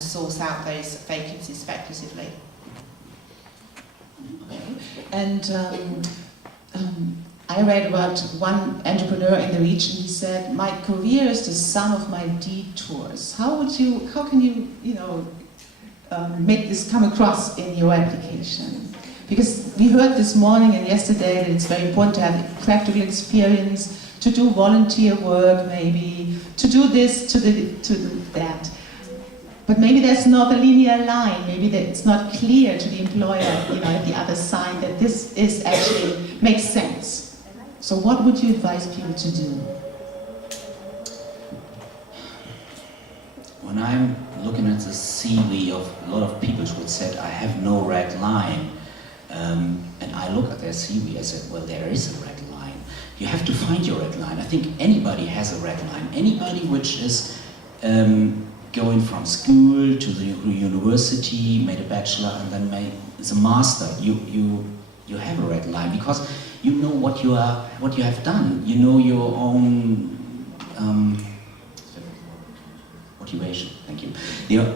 source out those vacancies speculatively. Okay. And I read about one entrepreneur in the region. He said, "My career is the sum of my detours." How can you, make this come across in your application? Because we heard this morning and yesterday that it's very important to have practical experience, to do volunteer work, maybe to do this, to do that. But maybe there's not a linear line. Maybe that it's not clear to the employer, at the other side, that this is actually makes sense. So what would you advise people to do? When I'm looking at the CV of a lot of people who said, I have no red line, and I look at their CV, I said, well, there is a red line. You have to find your red line. I think anybody has a red line. Anybody which is going from school to the university, made a bachelor, and then made a master, you have a red line, because you know what you have done. You know your own motivation. Thank you.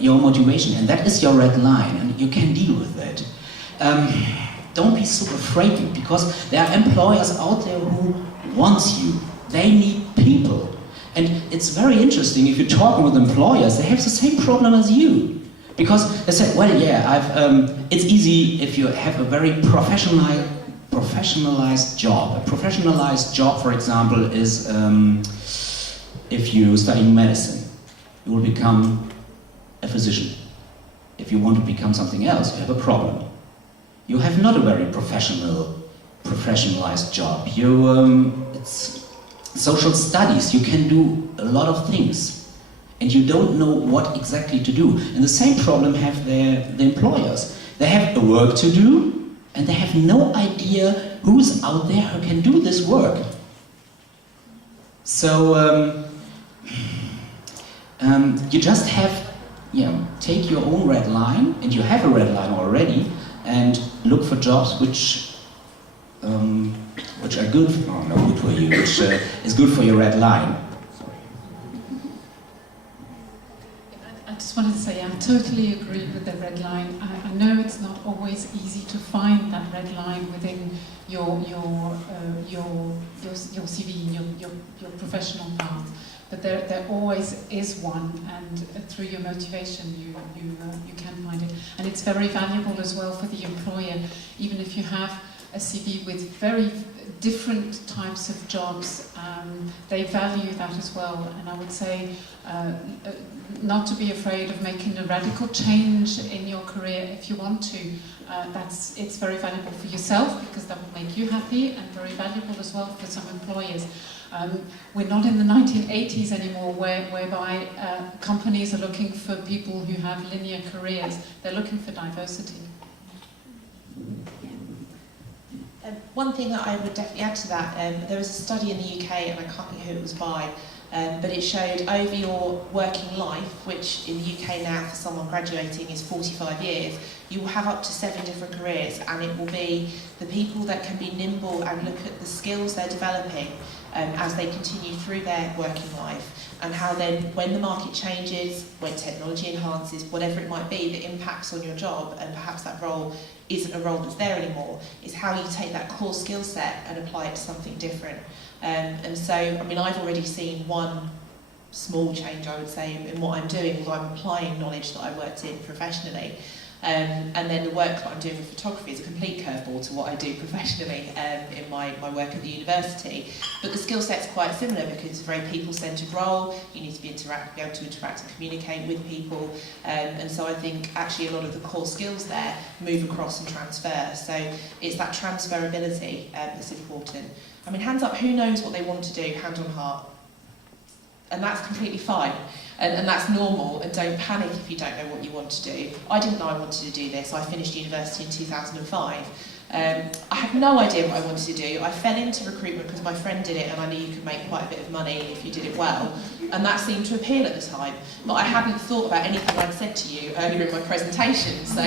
Your motivation, and that is your red line, and you can deal with that. Don't be super afraid, because there are employers out there who want you. They need people. And it's very interesting, if you're talking with employers, they have the same problem as you. Because they say, well, yeah, it's easy if you have a very professionalized job. A professionalized job, for example, is if you study medicine, you will become a physician. If you want to become something else, you have a problem. You have not a very professionalized job. It's social studies, you can do a lot of things, and you don't know what exactly to do. And the same problem have the employers. They have the work to do, and they have no idea who's out there who can do this work. So you just have, take your own red line, and you have a red line already, and look for jobs which are good for you, which is good for your red line. I just wanted to say, I totally agree with the red line. I know it's not always easy to find that red line within your CV, your professional path, but there always is one, and through your motivation you can find it, and it's very valuable as well for the employer, even if you have a CV with very different types of jobs. They value that as well, and I would say not to be afraid of making a radical change in your career if you want to. It's very valuable for yourself, because that will make you happy, and very valuable as well for some employers. We're not in the 1980s anymore, whereby companies are looking for people who have linear careers. They're looking for diversity. One thing that I would definitely add to that, there was a study in the UK, and I can't think who it was by, but it showed over your working life, which in the UK now for someone graduating is 45 years, you will have up to 7 different careers, and it will be the people that can be nimble and look at the skills they're developing as they continue through their working life, and how then when the market changes, when technology enhances, whatever it might be that impacts on your job, and perhaps that role isn't a role that's there anymore, is how you take that core skill set and apply it to something different. And so, I mean, I've already seen one small change, I would say, in what I'm doing, is I'm applying knowledge that I worked in professionally. And then the work that I'm doing with photography is a complete curveball to what I do professionally in my work at the university. But the skill set's quite similar, because it's a very people-centred role. You need to be able to interact and communicate with people. And so I think actually a lot of the core skills there move across and transfer. So it's that transferability that's important. I mean, hands up, who knows what they want to do, hand on heart? And that's completely fine. And that's normal, and don't panic if you don't know what you want to do. I didn't know I wanted to do this. I finished university in 2005, I had no idea what I wanted to do. I fell into recruitment because my friend did it and I knew you could make quite a bit of money if you did it well, and that seemed to appeal at the time. But I hadn't thought about anything I'd said to you earlier in my presentation, so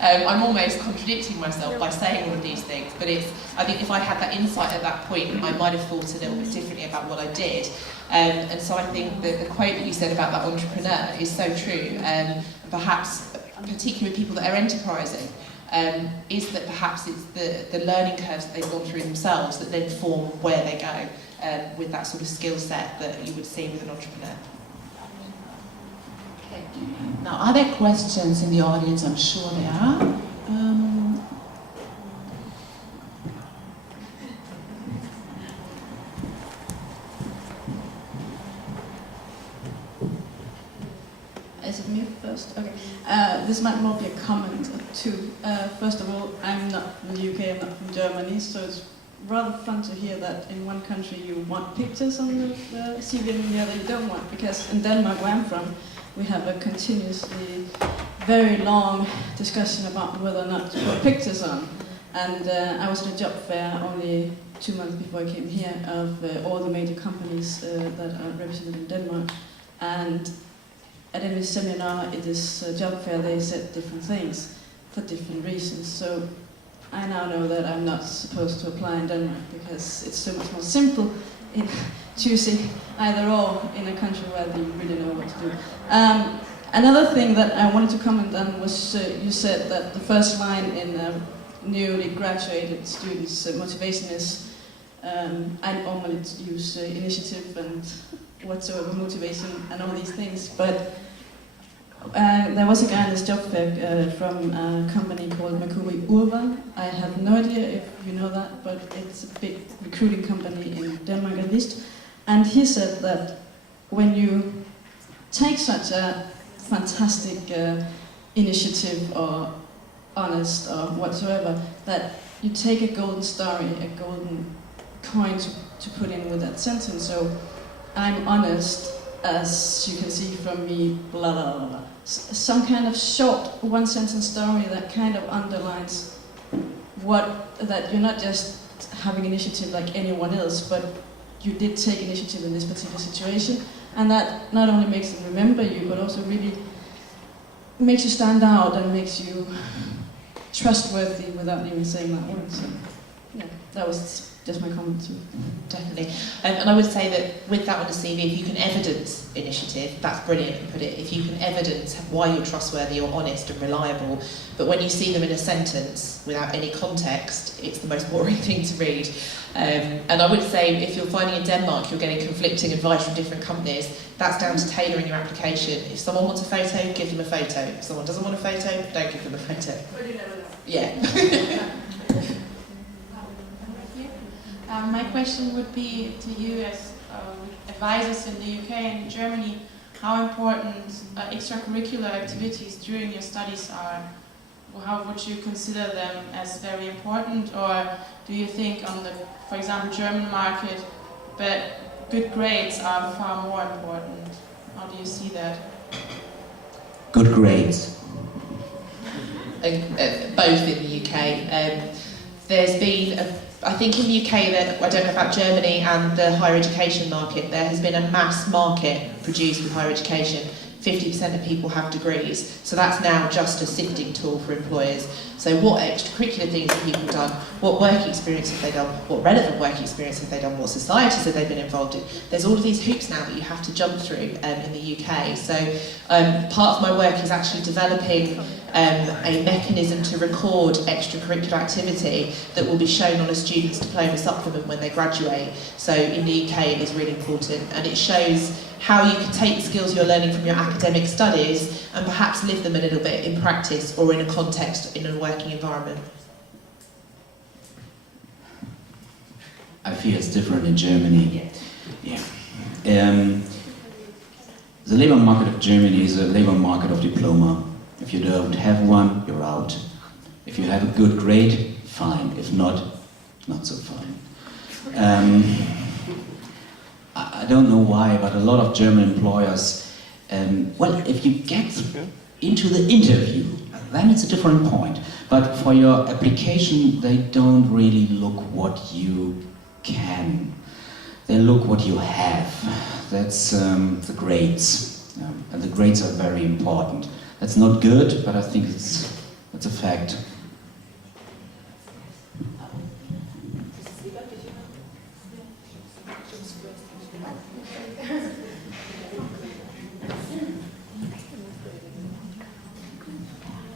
I'm almost contradicting myself by saying all of these things. But I think if I had that insight at that point, I might have thought a little bit differently about what I did. And so I think that the quote that you said about that entrepreneur is so true. Perhaps, particularly with people that are enterprising, is that perhaps it's the learning curves that they've gone through themselves that then form where they go with that sort of skill set that you would see with an entrepreneur. Okay. Now, are there questions in the audience? I'm sure there are. Is it me first? Okay. This might more be a comment too. First of all, I'm not from the UK, I'm not from Germany, so it's rather fun to hear that in one country you want pictures on the CV and in the other you don't want, because in Denmark, where I'm from, we have a continuously very long discussion about whether or not to put pictures on. And I was at a job fair only 2 months before I came here of all the major companies that are represented in Denmark. And at every seminar at this job fair, they said different things for different reasons. So I now know that I'm not supposed to apply in Denmark because it's so much more simple in choosing either or in a country where you really know what to do. Another thing that I wanted to comment on was you said that the first line in newly graduated students' motivation is I normally use initiative and whatsoever motivation and all these things, but there was a guy in this job fair from a company called Makuri Urban. I have no idea if you know that, but it's a big recruiting company in Denmark at least. And he said that when you take such a fantastic initiative or honest or whatsoever, that you take a golden story, a golden coin to put in with that sentence. So I'm honest, as you can see from me, blah, blah, blah, blah. Some kind of short one-sentence story that kind of underlines that you're not just having initiative like anyone else, but you did take initiative in this particular situation, and that not only makes them remember you, but also really makes you stand out and makes you trustworthy without even saying that word. So, yeah, that was just my comment too. Definitely. And I would say that with that on the CV, if you can evidence initiative, that's brilliant and put it. If you can evidence why you're trustworthy or honest and reliable, but when you see them in a sentence without any context, it's the most boring thing to read. And I would say if you're finding in Denmark you're getting conflicting advice from different companies, that's down to tailoring your application. If someone wants a photo, give them a photo. If someone doesn't want a photo, don't give them a photo. But you never know. Yeah. My question would be to you as advisors in the UK and Germany, how important extracurricular activities during your studies are. How would you consider them as very important, or do you think on the, for example, German market, but good grades are far more important? How do you see that? Good grades. Both in the UK. There's been, I think in the UK, that I don't know about Germany and the higher education market, there has been a mass market produced with higher education. 50% of people have degrees, so that's now just a sifting tool for employers. So what extracurricular things have people done? What work experience have they done? What relevant work experience have they done? What societies have they been involved in? There's all of these hoops now that you have to jump through in the UK. So part of my work is actually developing a mechanism to record extracurricular activity that will be shown on a student's diploma supplement when they graduate. So in the UK it is really important, and it shows how you can take the skills you're learning from your academic studies and perhaps live them a little bit in practice or in a context, in a working environment. I feel it's different in Germany. Yeah. The labor market of Germany is a labor market of diploma. If you don't have one, you're out. If you have a good grade, fine. If not, not so fine. I don't know why, but a lot of German employers, well, if you get into the interview, then it's a different point. But But for your application, they don't really look what you can. They look what you have. That's the grades. And the grades are very important. That's not good, but I think it's a fact.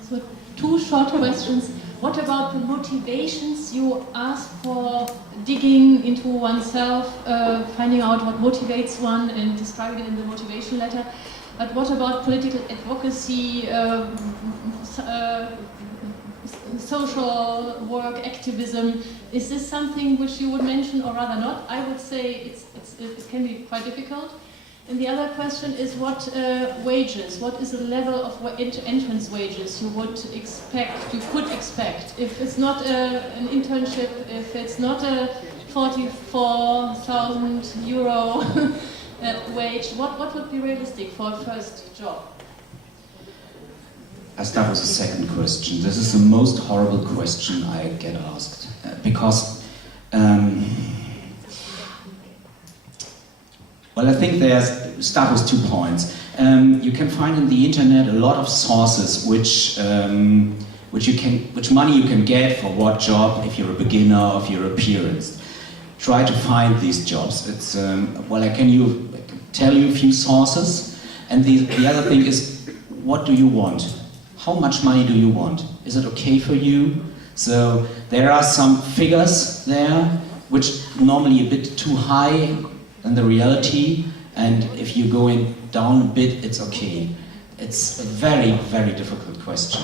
So 2 short questions. What about the motivations you ask for, digging into oneself, finding out what motivates one and describing it in the motivation letter? But what about political advocacy, social work, activism? Is this something which you would mention or rather not? I would say it can be quite difficult. And the other question is what wages, what is the level of entrance wages you would expect, you could expect? If it's not an internship, if it's not a 44,000 euro wage, what would be realistic for a first job? I start with the second question. This is the most horrible question I get asked. Because well, I think start with 2 points. You can find in the internet a lot of sources which money you can get for what job if you're a beginner or if you're a experienced. Try to find these jobs. It's well, I can tell you a few sources, and the other thing is, what do you want? How much money do you want? Is it okay for you? So there are some figures there which normally a bit too high than the reality, and if you're going down a bit, it's okay. It's a very, very difficult question.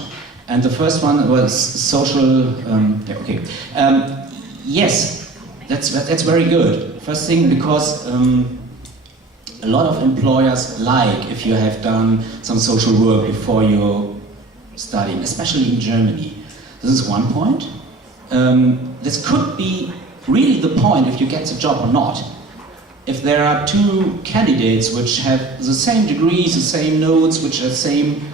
And the first one was social. Okay. Yes, that's very good. First thing, because a lot of employers like if you have done some social work before you're studying, especially in Germany. This is one point. This could be really the point if you get the job or not. If there are 2 candidates which have the same degrees, the same notes, which are same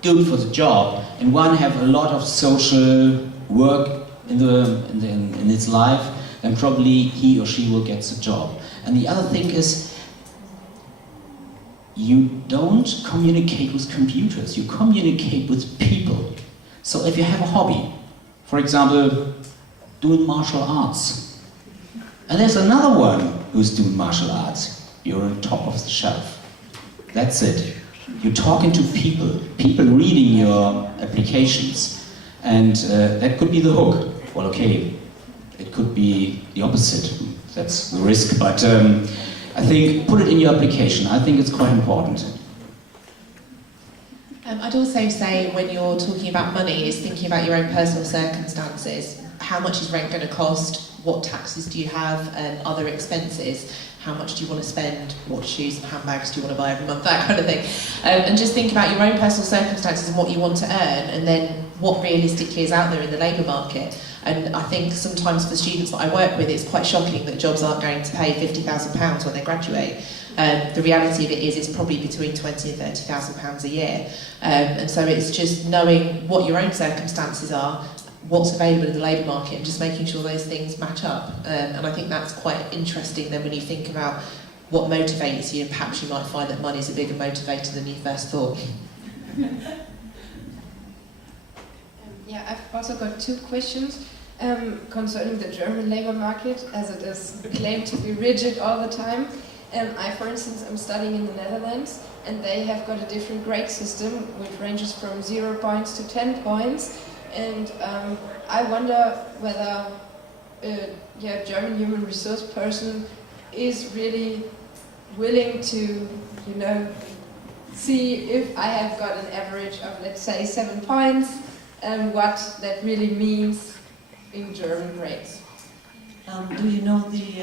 good for the job, and one have a lot of social work in its life, then probably he or she will get the job. And the other thing is, you don't communicate with computers, you communicate with people. So if you have a hobby, for example, doing martial arts, and there's another one who's doing martial arts, you're on top of the shelf. That's it. You're talking to people reading your applications, and that could be the hook. Well, okay, it could be the opposite. That's the risk, but I think put it in your application. I think it's quite important. I'd also say when you're talking about money is thinking about your own personal circumstances. How much is rent going to cost? What taxes do you have? Other expenses? How much do you want to spend? What shoes and handbags do you want to buy every month? That kind of thing. And just think about your own personal circumstances and what you want to earn, and then what realistically is out there in the labour market. And I think sometimes for students that I work with, it's quite shocking that jobs aren't going to pay £50,000 when they graduate. The reality of it is it's probably between £20,000 and £30,000 a year. And so it's just knowing what your own circumstances are, what's available in the labour market, and just making sure those things match up. And I think that's quite interesting then when you think about what motivates you, and perhaps you might find that money is a bigger motivator than you first thought. Yeah, I've also got 2 questions concerning the German labor market, as it is claimed to be rigid all the time. I, for instance, am studying in the Netherlands, and they have got a different grade system, which ranges from 0 points to 10 points. And I wonder whether a German human resource person is really willing to, see if I have got an average of, let's say, 7 points, and what that really means in German grades. Do you know the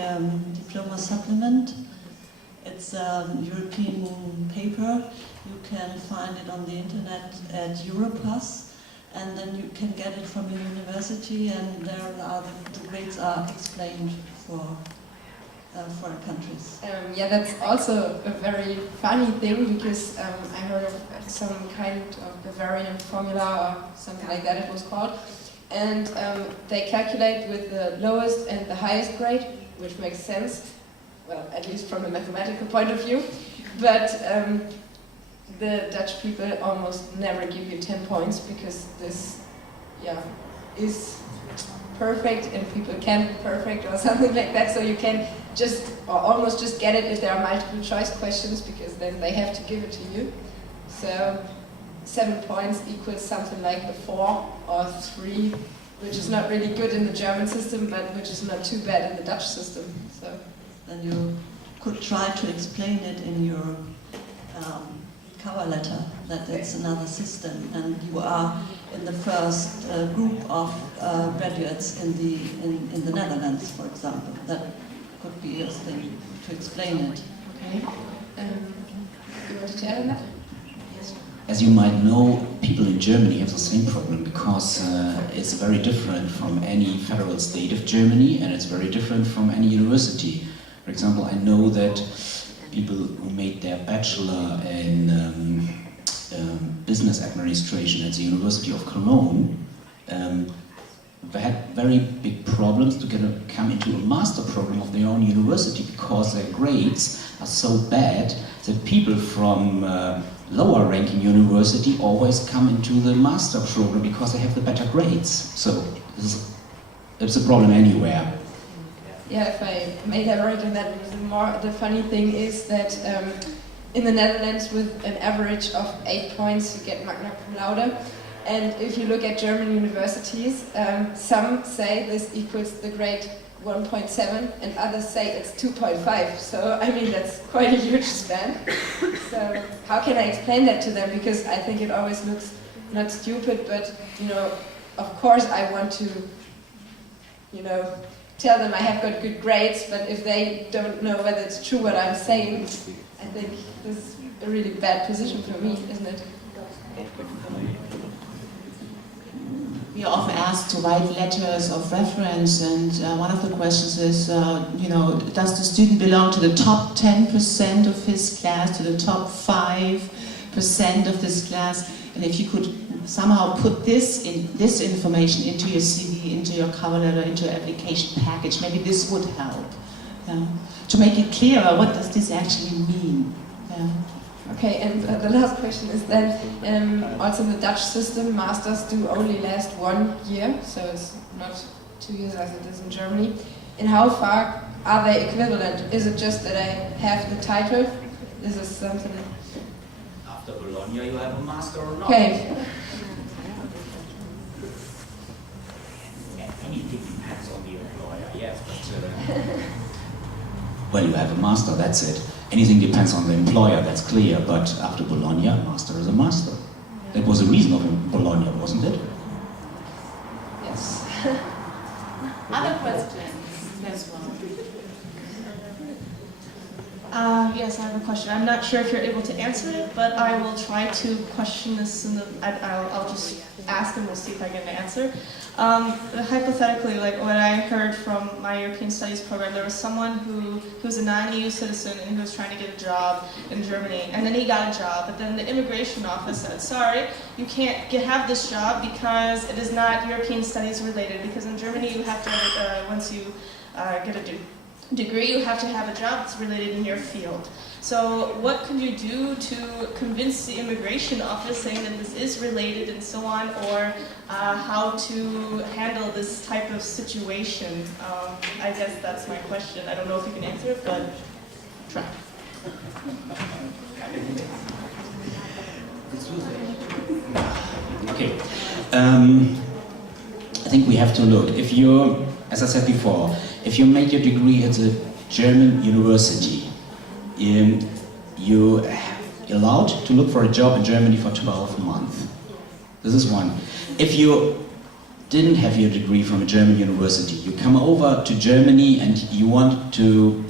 diploma supplement? It's a European paper. You can find it on the internet at Europass, and then you can get it from your university, and there are the grades are explained for foreign countries? Yeah, that's also a very funny thing, because I heard of some kind of Bavarian formula or something like that it was called. And they calculate with the lowest and the highest grade, which makes sense, well, at least from a mathematical point of view. But the Dutch people almost never give you 10 points, because this, yeah, is perfect and people can't be perfect or something like that. So you can just, or almost just get it if there are multiple choice questions, because then they have to give it to you. So 7 points equals something like a 4 or 3, which is not really good in the German system, but which is not too bad in the Dutch system. So Then you could try to explain it in your cover letter, that it's another system, and you are in the first group of graduates in the Netherlands, for example. That could be a thing to explain it. okay. You want to add on that? As you might know, people in Germany have the same problem, because it's very different from any federal state of Germany, and it's very different from any university. For example, I know that people who made their bachelor in business administration at the University of Cologne, they had very big problems to come into a master program of their own university, because their grades are so bad that people from lower ranking university always come into the master program because they have the better grades. So it's a problem anywhere. Yeah, if I may elaborate on that, the funny thing is that in the Netherlands, with an average of 8 points, you get magna cum laude. And if you look at German universities, some say this equals the grade 1.7, and others say it's 2.5. So, I mean, that's quite a huge span. So, how can I explain that to them? Because I think it always looks not stupid, but, you know, of course I want to, you know, tell them I have got good grades, but if they don't know whether it's true what I'm saying, I think this is a really bad position for me, isn't it? We are often asked to write letters of reference, and one of the questions is, you know, does the student belong to the top 10% of his class, to the top 5% of this class? And if you could somehow put this information into your CV, into your cover letter, into your application package, maybe this would help. To make it clearer, what does this actually mean? Okay, and the last question is then, also in the Dutch system, masters do only last 1 year, so it's not 2 years as it is in Germany. And how far are they equivalent? Is it just that I have the title? Is this something? After Bologna, you have a master or not? Okay. Anything depends on the employer, yes, but well, you have a master, that's it. Anything depends on the employer, that's clear, but after Bologna, a master is a master. That was the reason of Bologna, wasn't it? Yes. Other questions? There's one. Yes, I have a question. I'm not sure if you're able to answer it, but I will try to question this I'll just ask and we'll see if I get an answer. Hypothetically, like what I heard from my European Studies program, there was someone who was a non-EU citizen and who was trying to get a job in Germany, and then he got a job, but then the immigration office said, sorry, you can't have this job because it is not European Studies related, because in Germany you have to, once you get a degree, you have to have a job that's related in your field. So what can you do to convince the immigration office saying that this is related and so on, or how to handle this type of situation? I guess that's my question. I don't know if you can answer it, but try. Okay. I think we have to look. If you, as I said before, if you make your degree at a German university, you're allowed to look for a job in Germany for 12 months. This is one. If you didn't have your degree from a German university, you come over to Germany and you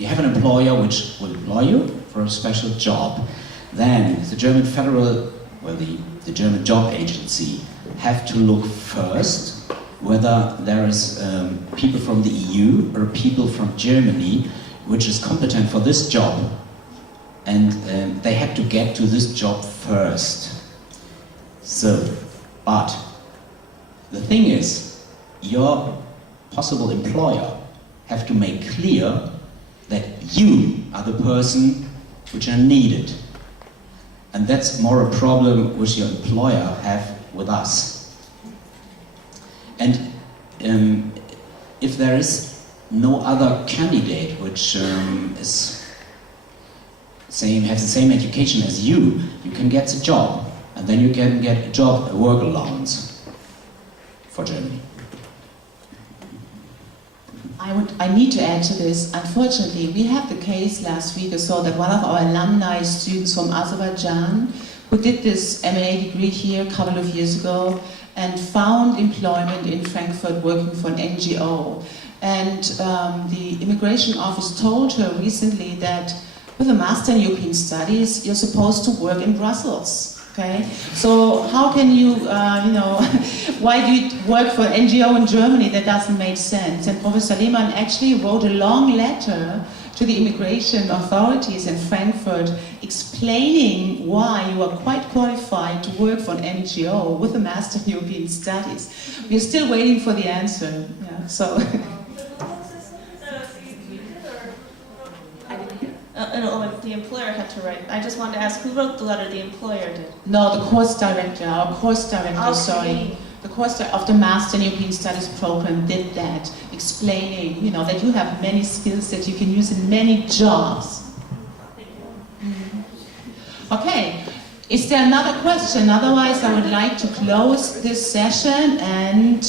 have an employer which will employ you for a special job. Then the German federal, well, the German job agency have to look first whether there is people from the EU or people from Germany which is competent for this job, and they had to get to this job first. So, but the thing is, your possible employer have to make clear that you are the person which are needed. And that's more a problem which your employer have with us. And if there is no other candidate which is saying has the same education as you can get the job, and then you can get a job, a work allowance for Germany. I need to add to this. Unfortunately, we had the case last week or so that one of our alumni students from Azerbaijan, who did this MA degree here a couple of years ago, and found employment in Frankfurt working for an NGO. And the immigration office told her recently that with a Master in European Studies, you're supposed to work in Brussels. Okay, so how can you, why do you work for an NGO in Germany? That doesn't make sense. And Professor Lehmann actually wrote a long letter to the immigration authorities in Frankfurt explaining why you are quite qualified to work for an NGO with a Master in European Studies. We're still waiting for the answer. Yeah, so. The employer had to write. I just wanted to ask, who wrote the letter? The employer did. No, the course director, our course director, Okay. sorry. The course of the Master in European Studies program did that, explaining, that you have many skills that you can use in many jobs. Okay, is there another question? Otherwise, I would like to close this session, and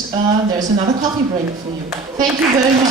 there's another coffee break for you. Thank you very much.